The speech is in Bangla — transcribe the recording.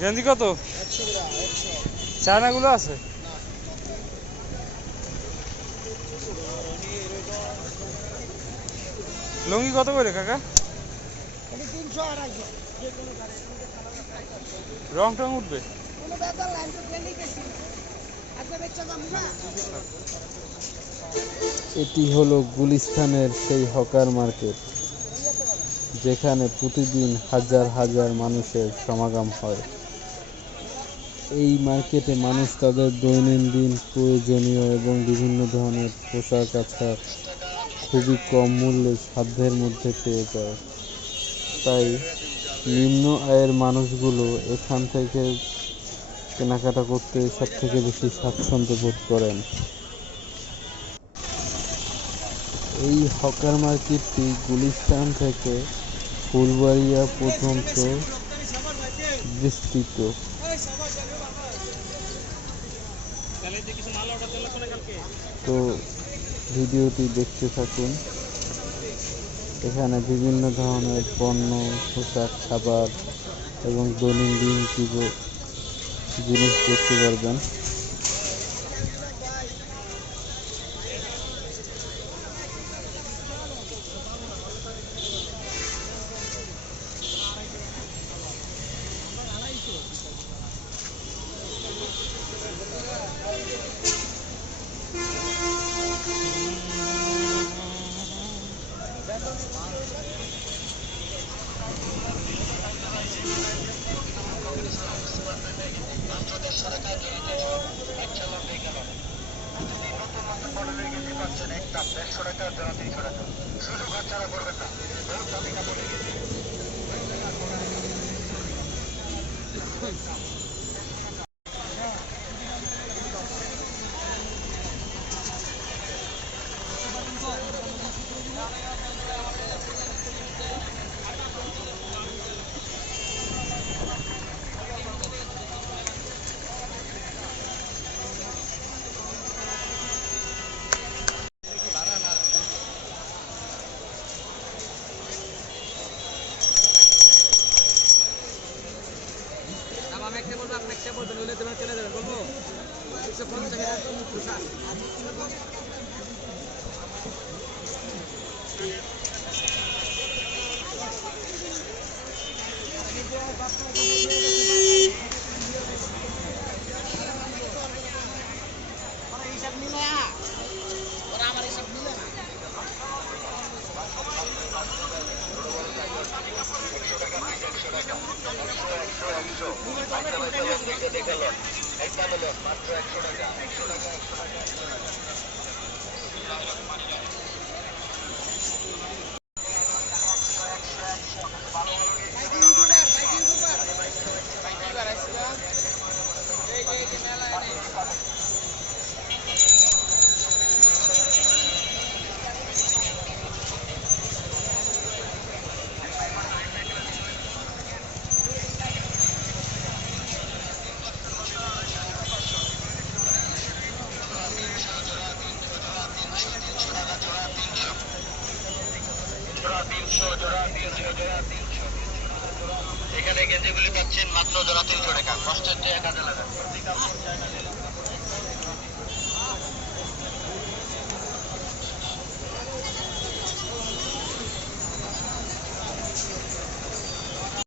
গেঞ্জি কত? চায়নাগুলো আছে? লুঙ্গি কত করে, কাকা? রং টং উঠবে। এটি হলো গুলিস্তানের সেই হকার মার্কেট, যেখানে প্রতিদিন হাজার হাজার মানুষের সমাগম হয়। এই মার্কেটে মানুষ তাদের দৈনন্দিন প্রয়োজনীয় এবং বিভিন্ন ধরনের পোশাক আশাক খুবই কম মূল্যে সাধ্যের মধ্যে পেয়ে যায়। তাই নিম্ন আয়ের মানুষগুলো এখান থেকে কেনাকাটা করতে সব থেকে বেশি স্বাচ্ছন্দ্য বোধ করেন। এই হকার মার্কেটটি গুলিস্তান থেকে ফুলবাড়িয়া পর্যন্ত বিস্তৃত। তো ভিডিওটি দেখতে থাকুন। এখানে বিভিন্ন ধরনের পণ্য, পোশাক, খাবার এবং দৈনন্দিন জিনিস দেখতে পারবেন। একশো টাকা যারা তিনশো টাকা শুধু ঘর ছাড়া করবেন না বহুত দামি কাপড় লেগেছে আমি একটা বলব আপনি একটা বলবেন চলে যাবেন বলব। একশো পঞ্চাশ যে দেখে মাত্র একশো টাকা একশো টাকা একশো টাকা একশো টাকা। এখানে গেঞ্জিগুলি পাচ্ছেন মাত্র জোড়া তিনশো টাকা। কষ্টের চেয়ে হাজার টাকা